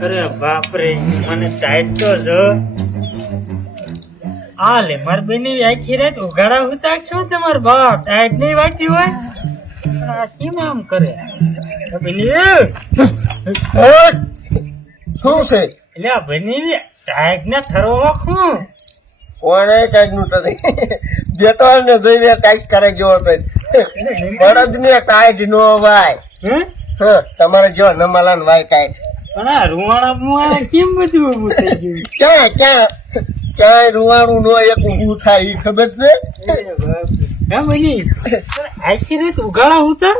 અરે બાપ રે મને ટાઈટ તો જો આ લે માર બેની આખી રાત ઉઘાડા ઉતા છો તમાર બાપ ટાઈટ નહીં વાગતી હોય આ કેમ આમ કરે બેની શું છે એટલે આ બેની ટાઈટ ને ઠરવા ખું કોને ટાઈટ નું તને બેટો ને જોઈને ટાઈટ કરે ગયો હતો બળદ ને ટાઈટ નો વાય તમારે જો નમાલાન વાય ટાઈટ પણ આ રૂવાણા મુવાણા કેમ બધું ઊભું થઈ ગયું ક્યાંય રૂવાણું નો એક ઊભું થાય ઈ ખબર છે હા બની આખી રાત ઉઘાડા ઉતા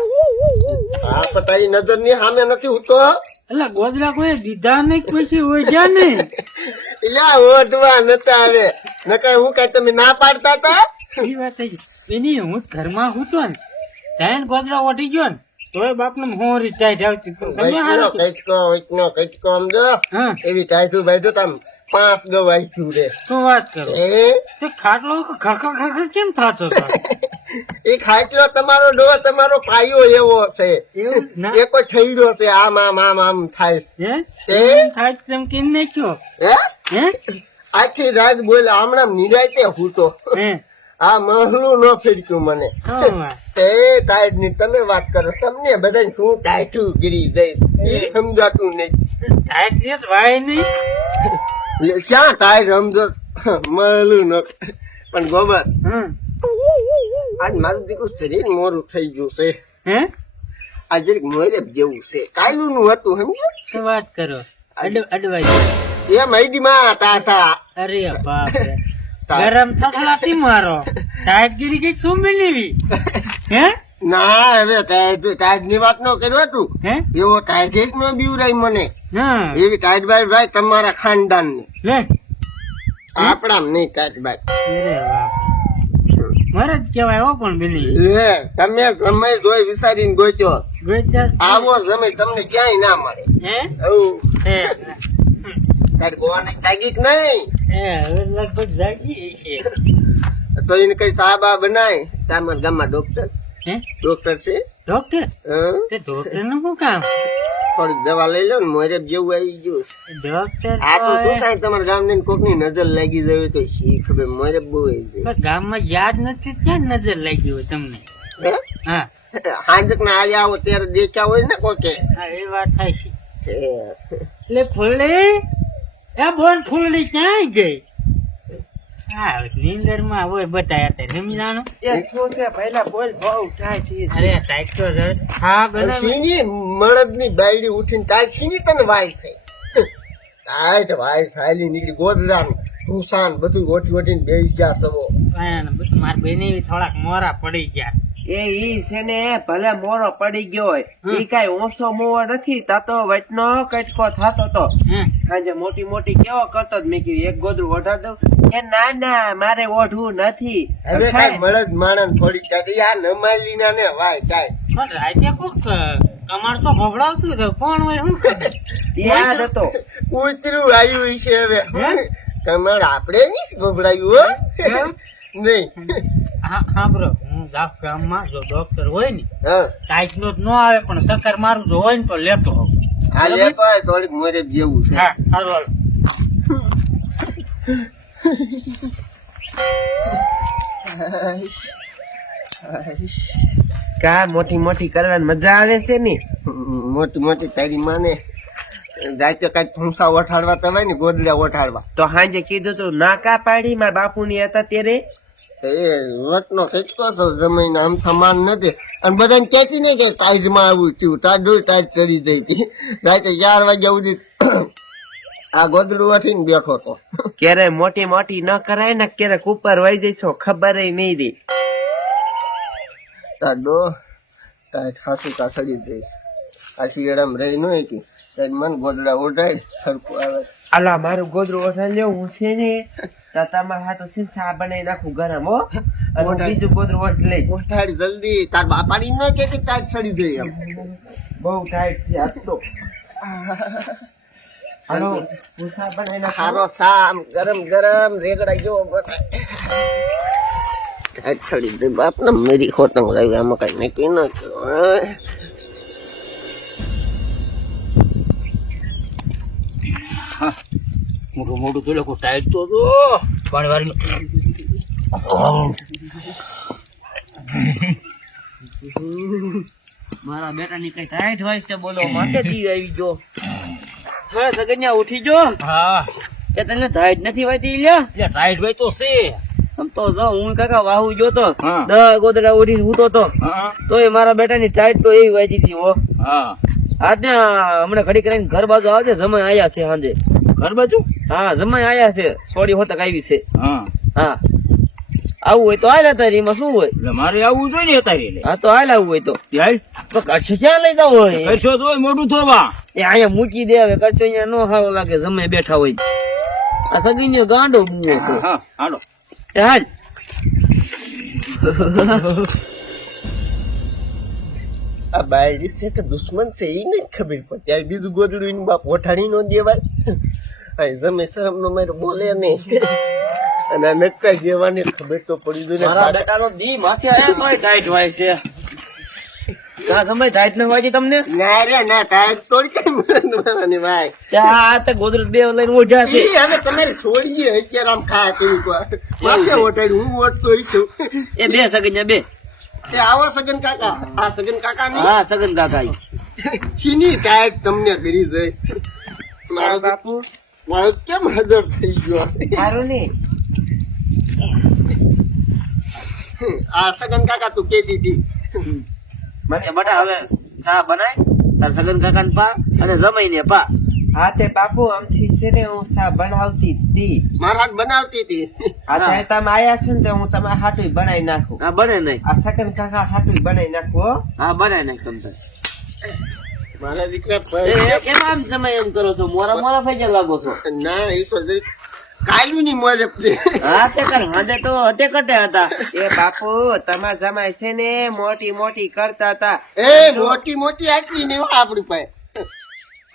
આ તો તારી નજર ની સામે નથી હોતો એટલે ગોદરા કોઈ દીધા નહીં પછી હોય જા ને એટલે ઓઢવા નતા આવે નકર હું કઈ તમે ના પાડતા હતા એ વાત થઈ એની હું ઘરમાં હું તો ને ત્યાં ગોદરા ઓઢી ગયો ને તોય બાપને મોરી ટાઈટ આવતી કચકો સમજો હા એવી ટાઈટું બાઈટું તમ 5 ગવ આપ્યું રે શું વાત કરો એ તે ખાટલો ખડખડ ખડખડ કેમ થતો હતો એ ખાટલો તમારો ડો તમારો પાયો એવો છે એવું ના એ કોઈ ઠઈડો છે આમ આમ આમ આમ થાય હે એ થાય તેમ કેમ નાખ્યો હે હે આખી રાત બોલ હમણાં નિરાયતે હું તો હે આ મહલું ન ફેરક્યું મને હા તે ટાઈટ ની તમે વાત કરો તમને બધાને શું ટાઈટું ગીરી જાય એ સમજાતું નહીં ટાઈટ છે વાય નહીં ક્યાં ટાઈટ સમજો મહલું ન પણ ગોબર હમ આજ મારું દીકરું શરીર મોરું થઈ ગયું છે હે આ જરીક મોરેબ જેવું છે કાયલું નું હતું સમજો શું વાત કરો અડવાઈ એ મૈદી માં ટાટા અરે બાપ રે ગરમ થથલાટી મારો ટાઈટ ગીરી કઈક શું મિલેવી હે ના હવે ટાઈટ ની વાત નો કર્યો તું હે એવો ટાઈટ એક નો બીવરાય મને હા એવી ટાઈટ બાઈટ ભાઈ તમારા ખાનદાન ને લે આપડા નહીં ટાઈટ બાઈટ અરે બાપ મારે જ કેવાય હો પણ બેની લે તમે સમય જોઈ વિચારીને ગોત્યો ગુજરાત આવો સમય તમને ક્યાંય ના મળે હે એવું હે તારી ગોવાને જાગી કે નહીં હે હવે લગભગ જાગી છે તો એને કઈ સાબા બનાય તમારા ગામમાં ડોક્ટર હે ડોક્ટર છે ડોક્ટર હં? તે ડોક્ટર નું શું કામ થોડીક દવા લઈ લો ને મોરેબ જેવું આવી ગયું છે. ડોક્ટર આ તો શું કાંઈ તમારા ગામ ને કોક ની નજર લાગી જાય તો શી ખબર મોરેબ બહુ આવી જાય ગામમાં યાદ નથી ક્યાં નજર લાગી હોય તમને હે? હા હાંજક ના આવ્યા આવો ત્યારે દેખ્યા હોય ને કોકે હા એ વાત થાય છે હે. એટલે ફૂલડી એ બોલ ફૂલડી ક્યાં ગઈ હા નીંદર માં હોય બતાયા તે રમીલાનું એ શું છે પહેલા બોલ બહુ ટાઈટ છે અરે ટાઈટ તો જર હા ગલા સીની મળદ ની બાયડી ઉઠીને ટાઈટ સીની તને વાય છે ટાઈટ વાય સાયલી નીકળી ગોદરા ભૂસાન બધું ઓટી ઓટીને બેસી ગયા સવો માર બેને થોડાક મોરા પડી ગયા એ ઈ છે ને ભલે મોરો પડી ગયો હોય ઈ કઈ ઓછો મોવો નથી તાતો વચનો કટકો થાતો તો હે આજે મોટી મોટી કેવો કરતો જ મેં કીધું એક ગોદરું ઓઢાડ દઉં એ ના ના મારે ઓઢવું નથી હવે કઈ મળદ માણસ થોડી ટાઈટ આ નમાલી ના ને વાય ટાઈટ પણ રાતે કોક કમર તો ભભડાવતું હતું કોણ હોય શું ખબર યાદ હતો ઉતરું આવ્યું છે હવે કમળ આપણે નહીં ગભરાયું હો નહીં હા બ્રો હું જાવ ગામમાં જો ડોક્ટર હોય ને હા ટાઈટ નો ન આવે પણ સકર મારું જો હોય ને તો લેતો હોઉં આ લેતો હોય થોડીક મોરેબ જેવું છે હા હાલો હાલો કા મોટી મોટી કરવાની મજા આવે છે ને મોટી મોટી તારી માને રાતે કઈ ફૂંસા ઓઠાડવા તમે ને ગોદડા ઓઠાડવા તો હાજે કીધું તું ના કા પાડી મારા બાપુ ની હતા ત્યારે એ વટનો ખેંચકો છો જમીન આમ સમાન નથી અને બધાને ખેંચી ને કે ટાઈટ માં આવું થયું ટાઢું ટાઈટ ચડી જઈ હતી રાતે 4 વાગ્યા સુધી આ ગોદડું વઠીને બેઠો હતો ક્યારે મોટી મોટી ન કરાય ને ક્યારે ઉપર વહી જઈશો ખબર નહીં રહી તાડો ટાઈટ ખાસું કા ચડી જઈશ આ શિયાળામાં રહી ન હતી ત્યારે મન ગોદડા ઓઢાય સરખું આવે અલા મારું ગોદરું ઓઢાડ લ્યો હું છે ને તો તમારા હાથો ચા બનાવી નાખું ગરમ હો અને હું બીજું ગોદરું ઓઢ લઈશ ઓઠાડ જલ્દી તાર બાપાની ન કે ટાઈટ ચડી ગઈ એમ બહુ ટાઈટ છે આ તો હાલો હું ચા બનાવી નાખું હારો સામ ગરમ ગરમ રેગડા જો ટાઈટ ચડી ગઈ બાપ ને મેરી ખોતંગ લાવી આમાં કઈ નક્કી ન મોટું મોટું તો લોકો ટાઈટ તો પાણી વાળી મારા બેટાની કઈ ટાઈટ હોય છે બોલો માટે દી આવી જો હા સગન્યા ઉઠી જો હા કે તને ટાઈટ નથી વાતી લ્યા એટલે ટાઈટ હોય તો છે આમ તો જો હું કાકા વાહુ જોતો હા. 10 ગોદડા ઉઠીને ઉઠતો તો હા તોય મારા બેટાની ટાઈટ તો એવી વાતી હતી હો હા આજે હમણાં ઘડી કરીને ઘર બાજુ આવજે જમાઈ આયા છે સાંજે ઘર બાજુ હા જમાઈ આયા છે સોડી હોતક આવી છે હા હા આવું હોય તો હાલ તારી એમાં શું હોય એટલે મારે આવવું જોઈએ ને અત્યારે એટલે હા તો હાલ આવું હોય તો હાલ તો કચ્છ ક્યાં લઈ જવું હોય કરશો તો મોટું થોવા એ અહીંયા મૂકી દે હવે કચ્છ અહીંયા નો સારું લાગે જમે બેઠા હોય આ સગીનો ગાંડો બુઓ છે હા હાલો એ હાલ આ બાયડી છે કે દુશ્મન છે એ નહીં ખબર પડતી ત્યારે બીજું ગોદડું એનું બાપ ઓઠાડી નો દેવાય આ જમે શરમ નો મારે બોલે નહીં અને આ નક્કા જેવાની ખબર તો પડી જોઈએ મારા બેટાનો દી માથે આયા તોય ટાઈટ હોય છે ત્યાં સમય ટાઈટ ન વાગી તમને ના રે ના ટાઈટ તોડી કઈ મળવાની ભાઈ ત્યાં આ તે ગોદરેજ બે લઈને ઓઢ્યા છે ઈ અમે તમારે છોડીએ અત્યારે આમ ખા કર્યું માથે ઓઠાડી હું ઓઠતો છું એ બે સગન્યા બે તે આવો સગન કાકા આ સગન કાકા ની હા સગન કાકા ચીની ટાઈટ તમને કરી જાય મારો બાપુ મારો કેમ હાજર થઈ ગયો સારું ને આ સગન કાકા તું કેતી હતી મને બટા હવે ચા બનાય તાર સગન કાકા ને પા અને જમાઈને પા હા તે બાપુ આમથી છે ને હું સા બનાવતી હતી મારા હાથ બનાવતી હતી આ ત્યારે તમે આયા છો ને તો હું તમારા હાટું બનાવી નાખું હા બને નહીં આ સકન કાકા હાટું બનાવી નાખું હો. હા બનાય નહીં તમતાર મારા દીકરા કેમ આમ તમે એમ કરો છો મોરા મોરા થઈ ગયા લાગો છો ના એ તો જરીક કાયલું ની મોરે છે હા તે કર હાજે તો હટે કટે હતા એ બાપુ તમારા જમાઈ છે ને મોટી મોટી કરતા હતા એ મોટી મોટી આટલી ને આપડી પાસે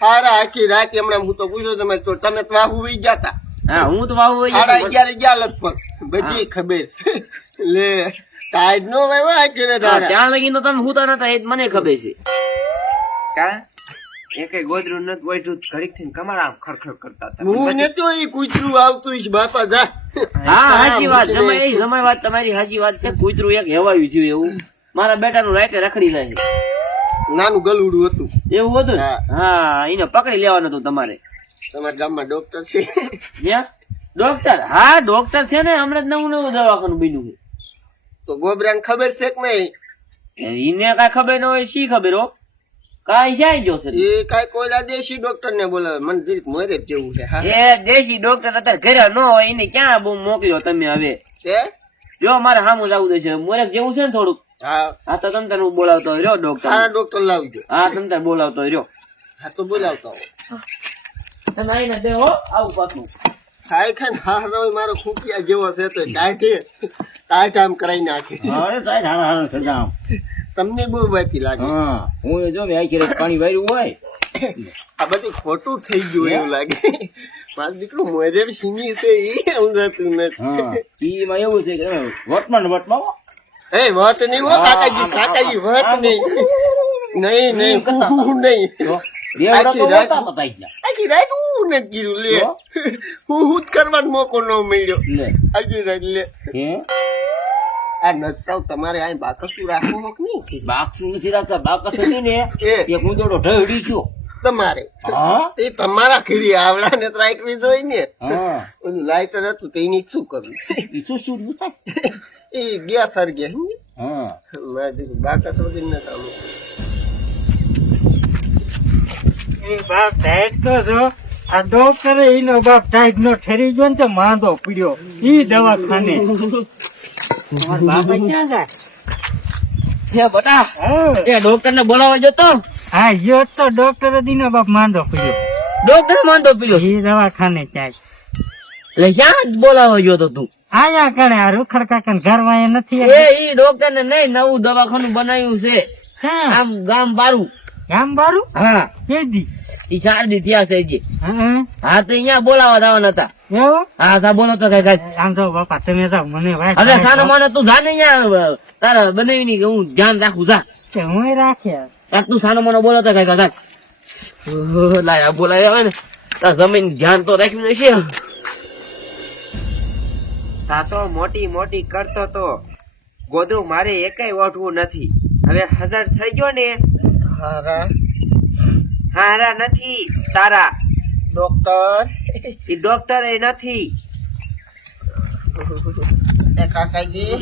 હારા આખી રાત હમણાં હું તો પૂછ્યો તમે તો તમે તો વાહુ ઉઈ ગયા તા હા હું તો વાવું હોય 11:30 ગયા લગભગ બધી ખબર છે લે ટાઈડ નો વાવ્યો આખી રાત હારા. ત્યાં લગી તો તમે હુતા નતા એ જ મને ખબર છે કા એ કઈ ગોદરું નથી ઓઢ્યું ઘડીક થઈને કમારા આમ ખરખર કરતા હતા હું નતો એ કૂતરું આવતું છે બાપા જા હા સાચી વાત જમાઈ વાત તમારી સાચી વાત છે કૂતરું એક હેવાયું થયું એવું મારા બેટાનું રાતે રખડી જાય છે નાનું ગલુડું હતું એવું હતું ને? હા. હા એને પકડી લેવાનું હતું તમારે તમારા ગામમાં ડોક્ટર છે જ્યાં ડોક્ટર હા ડોક્ટર છે ને હમણાં જ નવું નવું દવાખાનું બન્યું તો ગોબરાને ખબર છે કે નહીં છે એને કઈ ખબર ન હોય શી ખબર હો કાઈ જાય જો છે એ કઈ કોઈલા દેશી ડોક્ટર ને બોલાવે મને જરીક મોરે જેવું છે હા એ દેશી ડોક્ટર અત્યારે ઘરે ન હોય એને ક્યાં બહુ મોકલ્યો તમે હવે તે જો મારે સામું જવું દેશે મોરેક જેવું છે ને થોડુંક હા હા તો તમ તાર હું બોલાવતો રહ્યો ડોક્ટર સારા ડોક્ટર લાવજો હા તમ તાર બોલાવતો રહ્યો હા તો બોલાવતા હો તમે આઈને બે હો આવું પાછું ખાઈ ખાઈને હારો મારો ખૂંટિયા જેવો છે તો ટાઈટ આમ કરાઈ નાખે અરે તાઈ હારા હારા સજામ તમને બહુ વાતી લાગે હા હું એ જો ને આખી રાત પાણી વાર્યું હોય આ બધું ખોટું થઈ ગયું એવું લાગે મારું દીકરું મોરે સિંગી છે એ સમજાતું નથી હા ઈમાં એવું છે કે વટમાં ને વટમાં હો. એ વટ નહીં હો કાકાજી વટ નહીં નહીં નહીં હું નહીં તો રેવડો તો આખી રાત વટા પતાઈ ગયા આખી રાત હું નથી કર્યું લે હું જ કરવાનો મોકો ન મળ્યો લે આખી રાત લે હે આ નતાવ તમારે આ બાકસું રાખવું હોક નહીં બાકસું નથી રાખતા બાકસ હતી ને એ એક હું જોડો ઢળી છું તમારે હા એ તમારા ખીરી આવડા ને રાખવી જોઈએ ને હા ઓલું લાઇટર હતું તો એની શું કરવું ઈ શું શું થાય એ ગયા સર ગયા હા બાકસ વગર ને કામ એ બાપ ટાઈટ તો જો આ ડોક્ટરે એનો બાપ ટાઈટ નો ઠરી ગયો ને તો માંદો પીડ્યો ઈ દવાખાને તમારા બાપા ક્યાં જાય હે બટા હા. એ ડોક્ટર ને બોલાવવા જતો હા યો તો ડોક્ટર દીનો બાપ માંદો પીડ્યો ડોક્ટર માંદો પીડ્યો ઈ દવાખાને ક્યાંક એટલે ક્યાં બોલાવવા ગયો તું આયા કરે આ રૂખડ કાકા ઘર વાય નથી એ ઈ ડોક્ટર ને નહીં નવું દવાખાનું બનાવ્યું છે હા આમ ગામ બારું ગામ બારું હા કેદી ઈ 4 દી થયા છે જી હા હા તો અહીંયા બોલાવવા જવાના હતા એવું હા સા બોલો તો કઈ આમ તો બાપા તમે જાઓ મને વાત હવે સાનો માનો તું જા ને અહીંયા તારા બનાવી ની હું ધ્યાન રાખું જા કે હું રાખ્યા આ તું સાનો માનો બોલો તો કઈ જા લાય બોલાય આવે ને તા જમીન ધ્યાન તો રાખ્યું હશે. તા તો મોટી મોટી કરતો તો ગોદરું મારે એકેય ઓઢવું નથી. હવે 1000 થઈ ગયો ને. હારા હારા નથી તારા. ડોક્ટર ઈ ડોક્ટર એ નથી. એ કાકાજી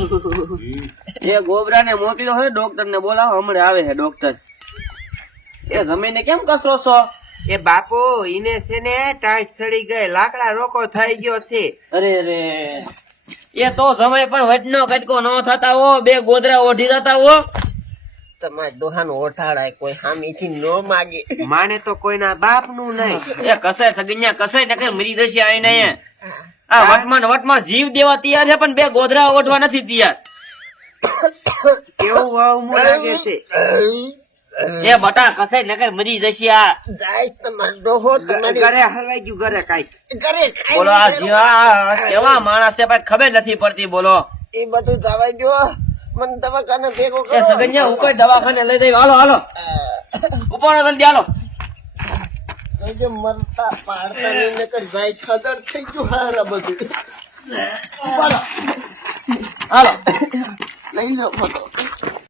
એ ગોબરા ને મોકલ્યો હે, ડોક્ટર ને બોલાવો, હમણાં આવે છે ડોક્ટર. એ જમીને કેમ કસરો છો? એ બાપુ ઈને છે ને ટાઈટ સડી ગઈ, લાકડા રોકો થઈ ગયો છે. અરે રે, એ તો સમય પણ વચનો કટકો ન થતા હો, બે ગોદરા ઓઢી જતા હો. તમારા દોહાનું ઓઠાડાય કોઈ સામેથી ન માગે. માને તો કોઈના બાપ નું નહીં. એ કસાય સગન્યા કસાય નકર મરી જશે આઈને અહીંયા. આ વટમાં જીવ દેવા તૈયાર છે પણ બે ગોદરા ઓઢવા નથી તૈયાર. કેવું વાવમું લાગે છે. એ બટા કસાય નકર મરી જશે આ. જાય તમારો ડોહો તમારી ઘરે હલવાઈ ગયું ઘરે કાંઈક. ઘરે ખાઈ બોલો આ જીવા કેવા માણસ છે ભાઈ, ખબર નથી પડતી. બોલો એ બધું જવા ગયો. મને દવાખાને ભેગો એ કરો. સગન્યા હું કોઈ દવાખાને લઈ જઈ. હાલો હાલો ઉપાડો જલ્દી હાલો. જો મરતા પાડતા નહીં નકર જાય છદર થઈ ગયું. હારા બધું હાલો લઈ લો ફોટો.